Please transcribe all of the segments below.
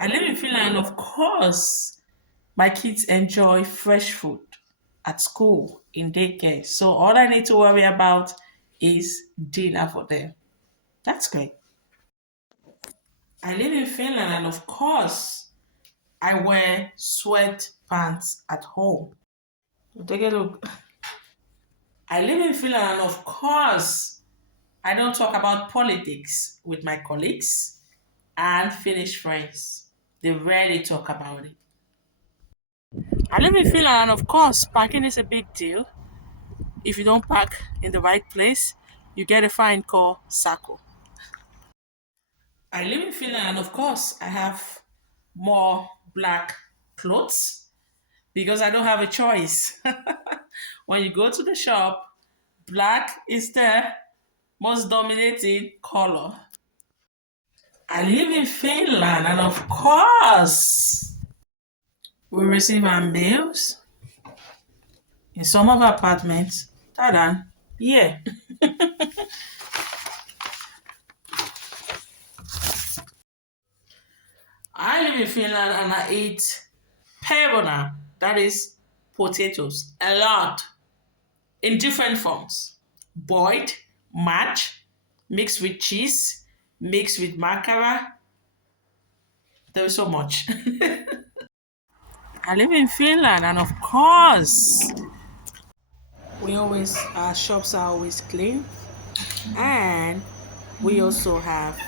I live in Finland, of course. My kids enjoy fresh food at school, in daycare. So all I need to worry about is dinner for them. That's great. I live in Finland, and of course, I wear sweatpants at home. Take a look. I live in Finland, and of course, I don't talk about politics with my colleagues and Finnish friends. They rarely talk about it. I live in Finland, and of course, parking is a big deal. If you don't park in the right place, you get a fine called Sako. I live in Finland, and of course, I have more black clothes because I don't have a choice. When you go to the shop, black is the most dominating color. I live in Finland, and of course, we receive our mails in some of our apartments. Tada, yeah. I live in Finland and I eat perona, that is potatoes, a lot in different forms. Boiled, mashed, mixed with cheese, mixed with macara. There's so much. I live in Finland, and of course, our shops are always clean, and we also have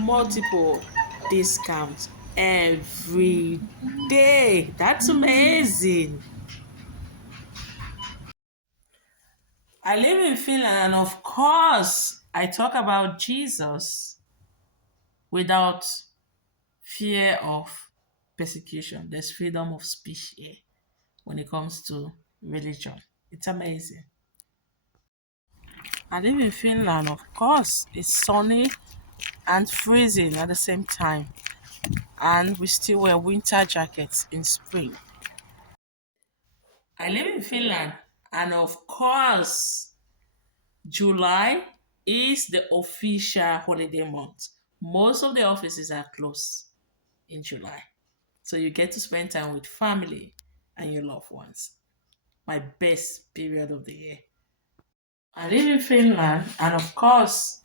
multiple discounts every day. That's amazing. I live in Finland, and of course, I talk about Jesus without fear of persecution. There's freedom of speech here when it comes to religion. It's amazing. I live in Finland, of course. It's sunny and freezing at the same time, and we still wear winter jackets in spring. I live in Finland, and of course, July is the official holiday month. Most of the offices are closed in July. So you get to spend time with family and your loved ones. My best period of the year. I live in Finland, and of course,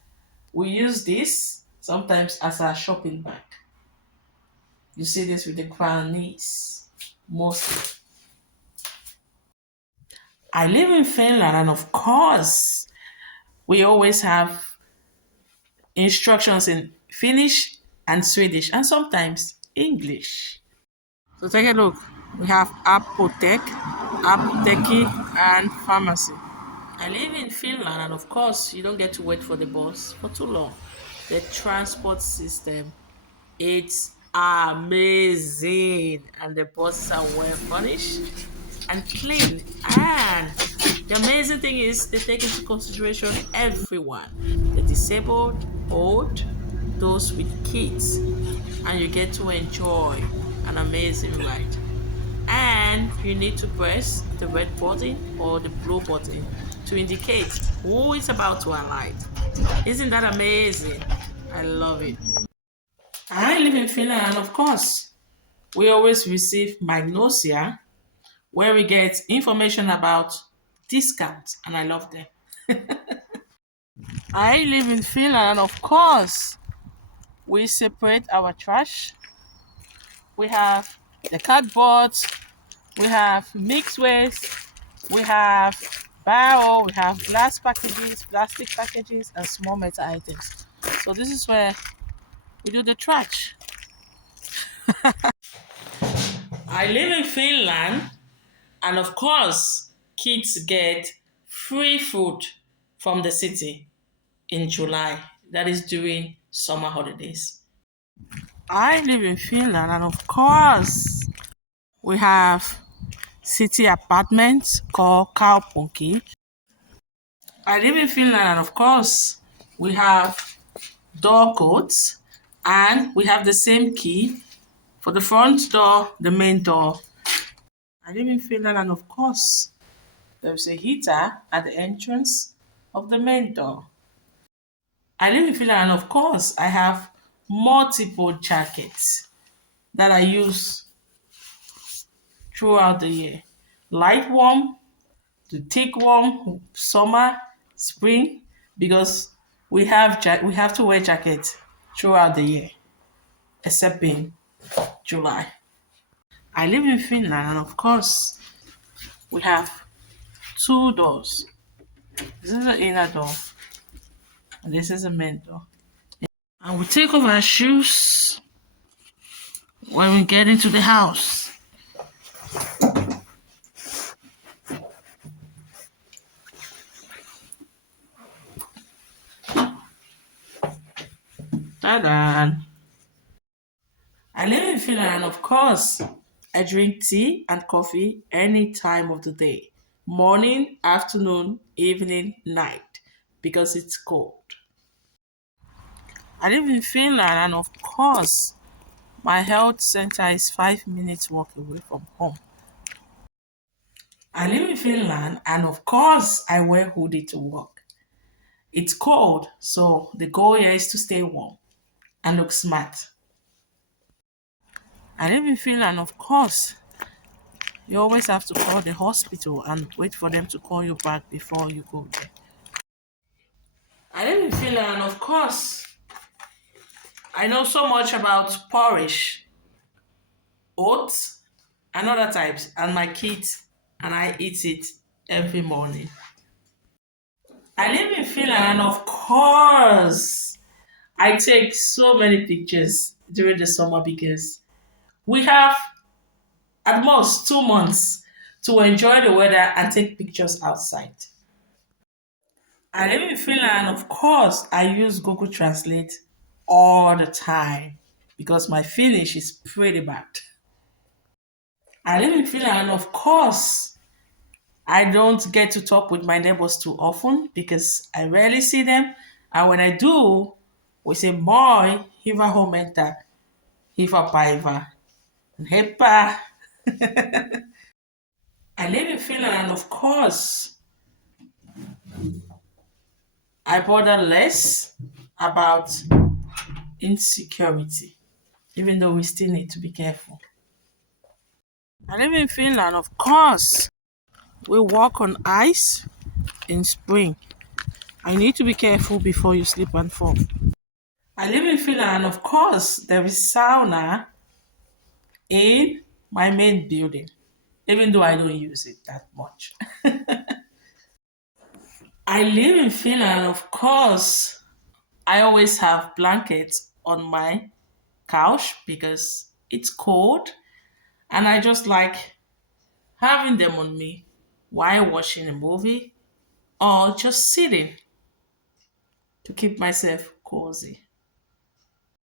we use this sometimes as our shopping bag. You see this with the grannies mostly. I live in Finland, and of course, we always have instructions in Finnish and Swedish, and sometimes English. So take a look. We have apotek, apteki, and pharmacy. I live in Finland, and of course, you don't get to wait for the bus for too long. The transport system, it's amazing, and the buses are well furnished and clean. And the amazing thing is, they take into consideration everyone, the disabled, old, those with kids, and you get to enjoy an amazing ride. And you need to press the red button or the blue button to indicate who is about to alight. Isn't that amazing? I love it. I live in Finland, and of course, we always receive Magnosia, where we get information about discounts, and I love them. I live in Finland, and of course, we separate our trash. We have the cardboard, we have mixed waste, we have barrel, we have glass packages, plastic packages, and small metal items. So this is where we do the trash. I live in Finland, and of course, kids get free food from the city in July. That is during summer holidays. I live in Finland, and of course, we have city apartments called kaupunki. I live in Finland, and of course, we have door codes, and we have the same key for the front door, the main door. I live in Finland, and of course, there's a heater at the entrance of the main door. I live in Finland, and of course, I have multiple jackets. that I use throughout the year. Light warm, the thick warm, summer, spring, because we have to wear jackets throughout the year, except in July. I live in Finland, and of course, we have two doors. This is the inner door, and this is the main door. And we take off our shoes when we get into the house. Ta-da! I live in Finland, and of course, I drink tea and coffee any time of the day, morning, afternoon, evening, night, because it's cold. I live in Finland, and of course, my health center is 5 minutes walk away from home. I live in Finland, and of course, I wear hoodie to work. It's cold, so the goal here is to stay warm and look smart. I live in Finland, of course. You always have to call the hospital and wait for them to call you back before you go there. I live in Finland, of course. I know so much about porridge, oats, and other types, and my kids and I eat it every morning. I live in Finland, and of course, I take so many pictures during the summer because we have at most 2 months to enjoy the weather and take pictures outside. I live in Finland, of course, I use Google Translate all the time because my Finnish is pretty bad. I live in Finland, of course, I don't get to talk with my neighbors too often because I rarely see them. And when I do, we say moi, hyvää huomenta, hyvää päivää, and heippa. I live in Finland, and of course, I bother less about insecurity, even though we still need to be careful. I live in Finland, of course. We walk on ice in spring. I need to be careful before you slip and fall. I live in Finland, of course. There is sauna in my main building, even though I don't use it that much. I live in Finland, of course. I always have blankets on my couch because it's cold and I just like having them on me while watching a movie or just sitting to keep myself cozy.